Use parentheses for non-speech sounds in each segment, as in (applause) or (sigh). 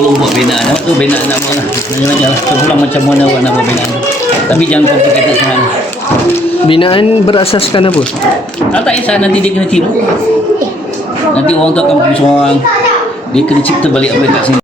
tolong buat binaan. Apa tu binaan nama lah. Nanya-nanya lah. Sebulan macam mana awak nak buat binaan. Tapi jangan complicated sangat. Binaan berasaskan apa? Ah, tak kisah nanti dia kena tiru. Nanti orang tu akan pergi seorang. Dia kena cipta balik apa yang kat sini.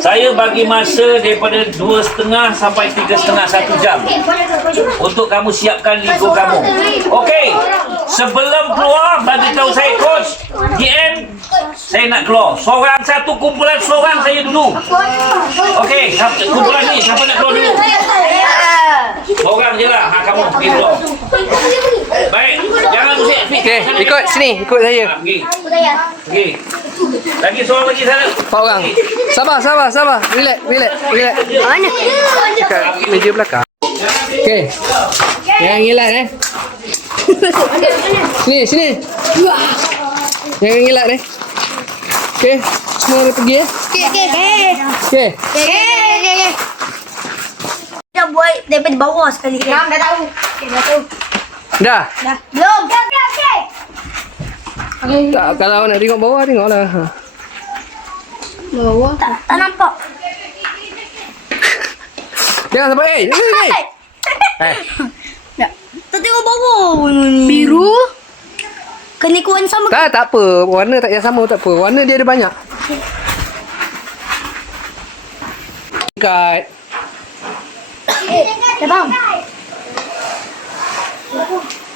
Saya bagi masa daripada dua setengah sampai tiga setengah satu jam untuk kamu siapkan ligo kamu. Okey, sebelum keluar bagi tahu saya coach GM saya nak keluar. Seorang satu kumpulan seorang saya dulu. Okey, siapa- kumpulan ni siapa nak keluar dulu? Seorang je lah. Ha, kamu pergi keluar. Baik, jangan usik. Okey, ikut sini, ikut saya. Ha, pergi. Pergi. Lagi seorang lagi sana. Empat orang. Sabar, sabar, sabar. Relax, relax, relax. Mana? Dekat meja belakang. Okey. Jangan ngilat eh. Sini, sini. Jangan ngilat eh. Okey, semua dah pergi eh. Okey, okey, okey. Okey. Okey, okey, okey. Kita buat daripada bawah sekali. Ram dah tahu. Okey, dah tahu. Dah. Dah. Belum. Okey, okey, okey. Tak, kalau nak tengok bawah, tengoklah. Ha. Bawah. Tak, tak nampak. Jangan sampai, eh, jangan, eh. Eh, Tak. Tak tengok bawah warna ni. Biru. Kena kuan sama. tak, tak apa. Warna tak yang sama tak apa. Warna dia ada banyak. Kat. Eh, dah faham?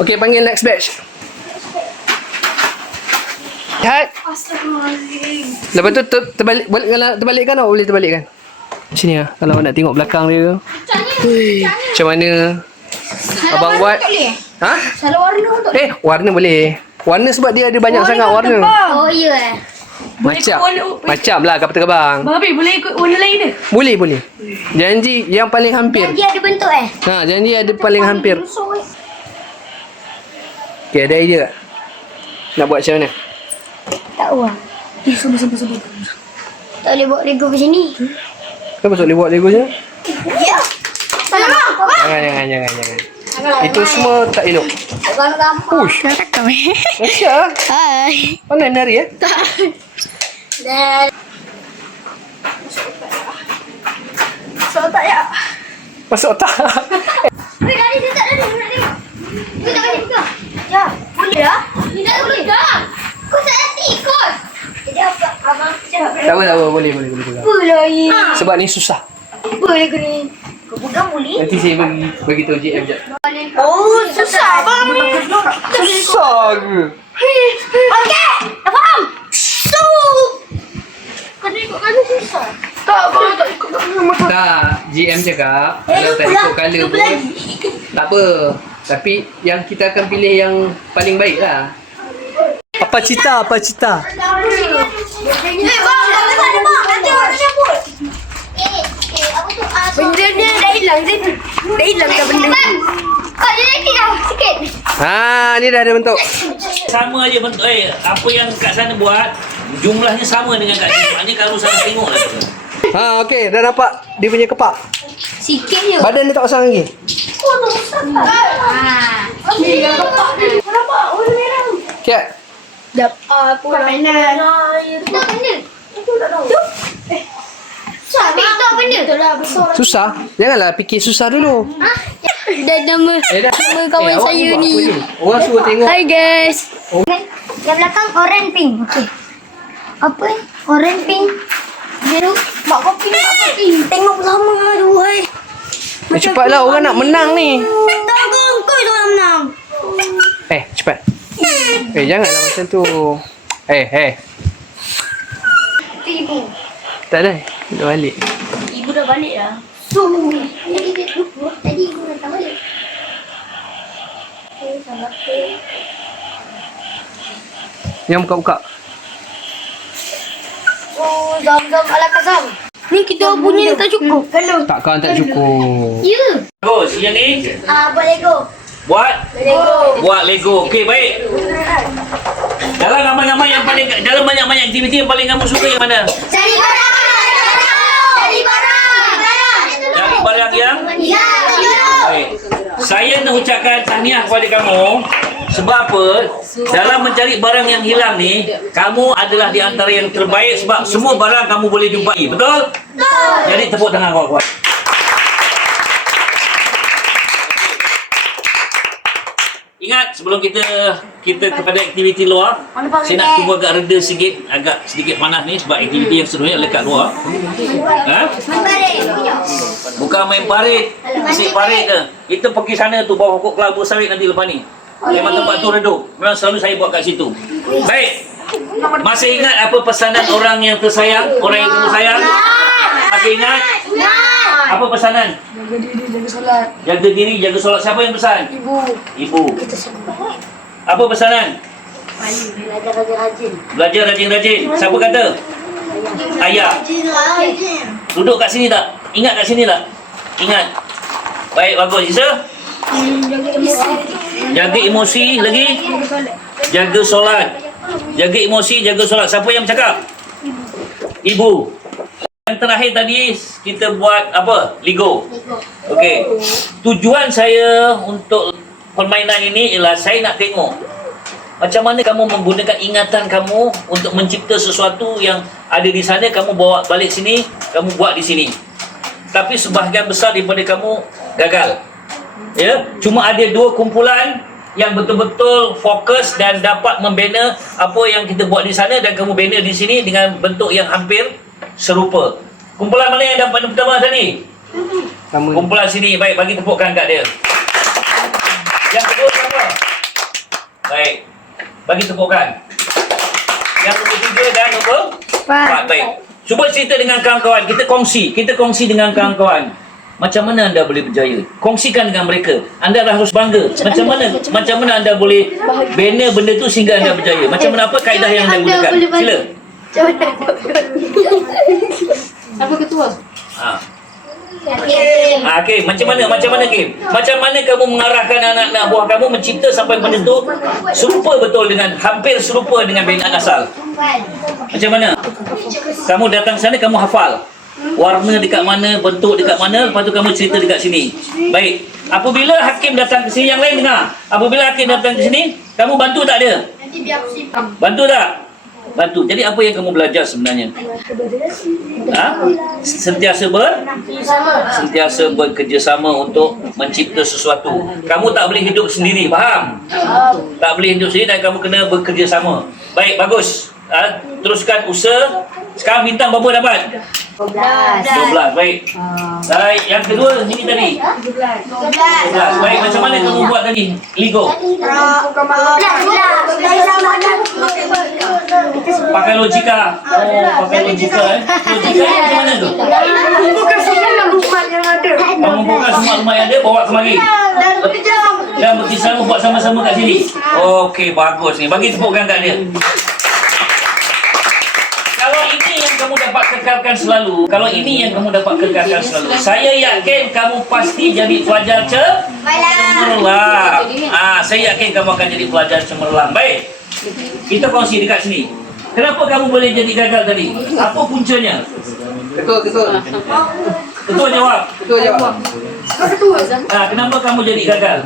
Okey, panggil next batch. Lihat. Lepas tu ter, terbalik, terbalikkan tak boleh terbalikkan. Sini lah. Kalau nak tengok belakang dia. Macam mana abang buat. Ha? Salah warna tu. Eh, warna boleh. Warna sebab dia ada banyak sangat warna. Oh, ya eh. Macam. Macam lah kata abang. Babi boleh ikut warna lain ke? Boleh, boleh. Janji yang paling hampir. Dia ada bentuk eh. Ha, janji ada paling hampir. Okey, ada idea tak? Nak buat macam mana? Tak tahu lah. Eh, sabar, sabar, sabar. Tak boleh bawa Lego ke sini. Tak boleh buat Lego je? Ya. Salah. Jangan, jangan, jangan, jangan. Itu semua tak elok. Push. Tak tahu eh. Masya lah. Hai. Mana nari eh? Dan So tak ya. Masuk otak. Weh, Dani, dia tak ada. Dia tak tak ada. Ya. Boleh dah? Dia tak boleh dah. Kau tak hati ikut. Tak apa, tak apa. Boleh, boleh, boleh. boleh. Boleh ni. Sebab ni susah. Boleh ke ni? Kau pegang boleh? Nanti saya bagi bagi tahu JM jap. Oh, susah abang ni. Susah ke? Okey, dah faham? So. Kau ikut kan susah. Tak, kalau tak ikut Tak, GM cakap Eh, kalau tak lah. ikut colour Lupa pun tak apa. Tapi yang kita akan pilih yang paling baik lah. Apa cita? Apa cita? Eh. Nanti orang campur. Apa tu? Benda dia dah hilang Zain. Dah hilang dah benda. Kau dia dah sikit. Ha, ni dah ada bentuk. Sama aja bentuk eh apa yang kat sana buat jumlahnya sama dengan kat sini. Maknanya kalau salah tengok lah. Ha, okey. Dah nampak dia punya kepak. Sikit je. Badan dia tak pasang lagi. Kau tak. Ah. Ni yang kepak ni. Kenapa? Warna merah. Kiat. Dap apa mainan. Itu benda. Itu tak tahu. Eh. Benda? Itu lah besar. Susah. Janganlah fikir susah dulu. Ah, dan nama Eh, dah. nama kawan awak saya ni. Orang suruh tengok. Hai guys. Yang belakang orange pink. Okey. Apa ni? Orange pink. Biru. Mak pink, mak pink. Tengok lama tu, hai. Eh, cepatlah orang nak menang ni. Tak kau, kau tu orang menang. Eh, cepat. Eh, janganlah macam tu. Eh, eh. Itu ibu. Tak ada. Dah balik. Ibu dah balik dah. So, tadi dia lupa. Tadi ibu datang balik. Eh, sabar. Eh. Yang buka-buka. Oh, zam-zam ala kazam. Ni kita punya ni tak cukup. Kalau. Takkan tak cukup. Ya. Bagus. Yang ni Ah, boleh go. Buat Lego. buat Lego. Okey, baik. Dalam ramai-ramai yang paling dalam banyak-banyak aktiviti yang paling kamu suka yang mana? Cari barang. Cari barang. Cari barang yang Ya. Baik. Saya nak ucapkan tahniah kepada kamu Sebab apa? Dalam mencari barang yang hilang ni, kamu adalah di antara yang terbaik sebab semua barang kamu boleh jumpai. Betul? Jadi tepuk tangan kuat-kuat. Ingat sebelum kita kita kepada aktiviti luar, saya nak tunggu agak reda sikit, agak sedikit panas ni sebab aktiviti yang seterusnya adalah kat luar. Ha? Bukan main parit, asyik parit ke. Kita pergi sana tu bawa pokok kelapa sawit nanti lepas ni. Memang tempat tu redup. Memang selalu saya buat kat situ. Baik. Masih ingat apa pesanan orang yang tersayang? Orang yang tersayang? Masih ingat? Apa pesanan? Jaga diri, jaga solat. Jaga diri, jaga solat. Siapa yang pesan? Ibu. Ibu. Apa pesanan? Belajar rajin-rajin. Belajar rajin-rajin. Siapa kata? Ayah. Duduk kat sini tak? Ingat kat sini tak? Ingat. Baik, bagus. Isa? Jaga emosi. Jaga emosi lagi. Jaga solat. Jaga emosi, jaga solat. Siapa yang bercakap? Ibu. Yang terakhir tadi kita buat apa? Ligo. Okey. Tujuan saya untuk permainan ini ialah saya nak tengok macam mana kamu menggunakan ingatan kamu untuk mencipta sesuatu yang ada di sana kamu bawa balik sini, kamu buat di sini. Tapi sebahagian besar daripada kamu gagal. Ya, cuma ada dua kumpulan yang betul-betul fokus dan dapat membina apa yang kita buat di sana dan kamu bina di sini dengan bentuk yang hampir serupa. Kumpulan mana yang dapat pertama tadi? Lama ni. Kumpulan sini. Baik, bagi tepukan kat dia. Yang kedua siapa? Baik. Bagi tepukan. Yang nombor tiga dan nombor empat. Baik. Cuba cerita dengan kawan-kawan. Kita kongsi. Kita kongsi dengan kawan-kawan. Macam mana anda boleh berjaya? Kongsikan dengan mereka. Anda dah harus bangga. Macam mana? Macam mana anda boleh bina benda tu sehingga anda berjaya? Macam mana apa kaedah yang anda gunakan? Sila. Apa ketua? Ha. Ha, okay, macam mana? Macam mana, Kim? Macam mana kamu mengarahkan anak-anak buah kamu mencipta sampai benda tu serupa betul dengan, hampir serupa dengan binaan asal? Macam mana? Kamu datang sana, kamu hafal. Warna dekat mana, bentuk dekat mana, lepas tu kamu cerita dekat sini. Baik. Apabila Hakim datang ke sini, yang lain dengar. Apabila Hakim datang ke sini, kamu bantu tak dia? Nanti biar aku simpan. Bantu tak? Bantu. Jadi apa yang kamu belajar sebenarnya? Ha? Sentiasa ber? Sentiasa bekerjasama untuk mencipta sesuatu. Kamu tak boleh hidup sendiri, faham? Tak boleh hidup sendiri dan kamu kena bekerjasama. Baik, bagus. Ha? Teruskan usaha. Sekarang bintang berapa dapat? 12. Baik. Baik, yang kedua ini tadi. 12. Baik, macam mana kamu buat tadi? Ligo. Pakai logika. Oh, pakai logika eh. (laughs) Logika ni macam mana tu? Bukan semua rumah yang ada. Kamu buka semua rumah yang ada, bawa kemari. Dan berkisah buat sama-sama kat sini. Okey, bagus ni. Bagi tepukkan kat dia. Kalau ini yang kamu dapat kekalkan selalu, kalau ini yang kamu dapat kekalkan selalu, saya yakin kamu pasti jadi pelajar cemerlang. Ah, saya yakin kamu akan jadi pelajar cemerlang. Baik. Kita kongsi dekat sini. Kenapa kamu boleh jadi gagal tadi? Apa puncanya? Ketua, ketua. Ketua jawab. Ketua jawab. Ah, kenapa kamu jadi gagal?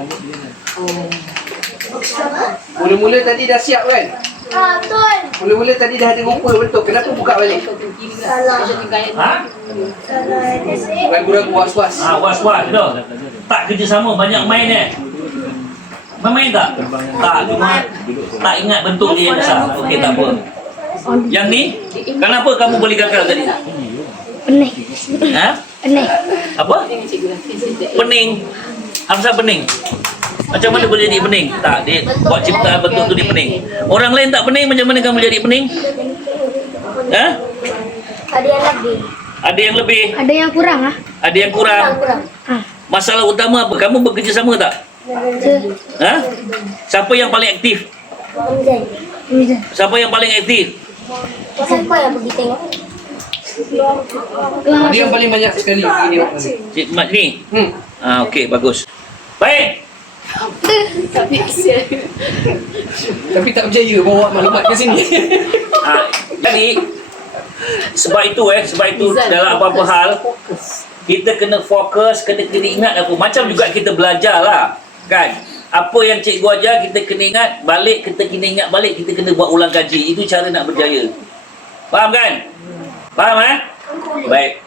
Mula-mula tadi dah siap kan? Ah, betul. Mula-mula tadi dah ada rupa betul. Kenapa buka balik? Ha? Ragu-ragu was-was. Ah, was-was. Tak kerjasama banyak main eh. Main tak? Tak, cuma tak ingat bentuk dia yang besar. Okey, tak apa. Yang ni, kenapa kamu boleh gagal tadi? Pening. Ha? Pening. Apa? Pening. Hamzah pening. Macam mana boleh jadi pening? Tak, dia buat ciptaan bentuk tu dia pening. Orang lain tak pening, macam mana kamu jadi pening? Ha? Ada yang lebih. Ada yang lebih, Ada yang kurang ah. ada yang kurang. Kurang. Ah. Masalah utama apa? Kamu bekerjasama tak? Ha? Siapa yang paling aktif? Siapa yang paling aktif? Kau yang pergi tengok. Dia yang paling banyak sekali ini orang ni. Cik Mat ni? Hmm. Ah, okey, bagus. Baik. Tapi tak berjaya bawa maklumat ke sini. Ah, jadi sebab itu eh, sebab itu dalam apa-apa hal kita kena fokus, kena kena ingat apa. Macam juga kita belajar lah, kan? apa yang cikgu ajar kita kena ingat. Balik kita kena ingat balik kita kena buat ulang kaji itu cara nak berjaya. Faham kan? Faham eh? Baik